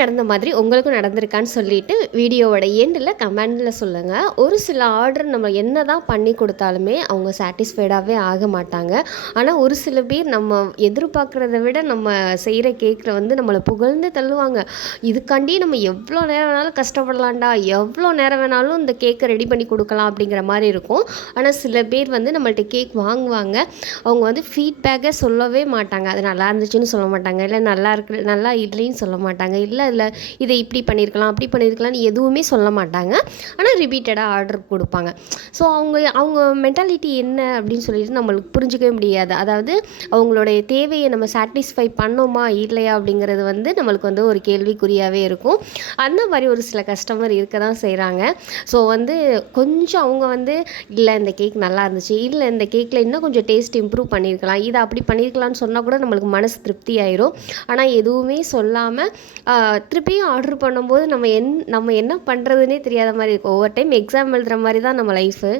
நடந்த மாதிரி உங்களுக்கும் நடந்திருக்கான்னு சொல்லிட்டு வீடியோவோட எண்டில் கமெண்டில் சொல்லுங்கள் ஒரு சில ஆர்டர் நம்ம என்ன தான் பண்ணி கொடுத்தாலுமே அவங்க சாட்டிஸ்ஃபைடாகவே ஆக மாட்டாங்க. ஆனால் ஒரு சில பேர் நம்ம எதிர்பார்க்குறத விட நம்ம செய்கிற கேக்கில் வந்து நம்மளை புகழ்ந்து தள்ளுவாங்க. இதுக்காண்டி நம்ம எவ்வளோ நேரம் வேணாலும் கஷ்டப்படலாம்டா எவ்வளோ நேரம் வேணாலும் இந்த கேக்கை ரெடி பண்ணி கொடுக்கலாம் அப்படிங்கிற மாதிரி இருக்கும். ஆனால் சில பேர் வந்து நம்மள்ட்ட கேக் வாங்குவாங்க. அவங்க வந்து ஃபீட்பேக்கை சொல்லவே மாட்டாங்க. அது நல்லா இருந்துச்சுன்னு சொல்ல மாட்டாங்க. இல்லை நல்லா இருக்கு நல்லா இல்லைன்னு சொல்ல மாட்டாங்க. இல்லை இல்லை இதை இப்படி பண்ணியிருக்கலாம் அப்படி பண்ணியிருக்கலாம்னு எதுவுமே சொல்ல மாட்டாங்க. ஆனால் ரிப்பீட்டடாக ஆர்டர் கொடுப்பாங்க. ஸோ அவங்க அவங்க மென்டாலிட்டி என்ன அப்படின்னு சொல்லிட்டு நம்மளுக்கு புரிஞ்சிக்கவே முடியாது. அதாவது அவங்களுடைய தேவையை நம்ம சாட்டிஸ்ஃபை பண்ணோமா இல்லையா அப்படிங்கிறது வந்து நம்மளுக்கு வந்து ஒரு கேள்விக்குறியாகவே இருக்கும். அந்த மாதிரி ஒரு சில கஸ்டமர் இருக்க தான் செய்கிறாங்க ஸோ வந்து கொஞ்சம் அவங்க வந்து இல்லை இந்த கேக் நல்லா இருந்துச்சு. இல்லை இந்த கேக்கில் இன்னும் கொஞ்சம் டேஸ்ட் இம்ப்ரூவ் பண்ணியிருக்கலாம். இதை அப்படி பண்ணியிருக்கலாம்னு சொன்னால் கூட நம்மளுக்கு மனசு திருப்தி ஆயிரும். ஆனால் எதுவுமே சொல்லாமல் திருப்பியும் ஆர்டர் பண்ணும்போது நம்ம என் நம்ம என்ன பண்ணுறதுனே தெரியாத மாதிரி இருக்கும் ஒவ்வொரு டைம் எக்ஸாம் எழுதுகிற மாதிரி தான் நம்ம லைஃபு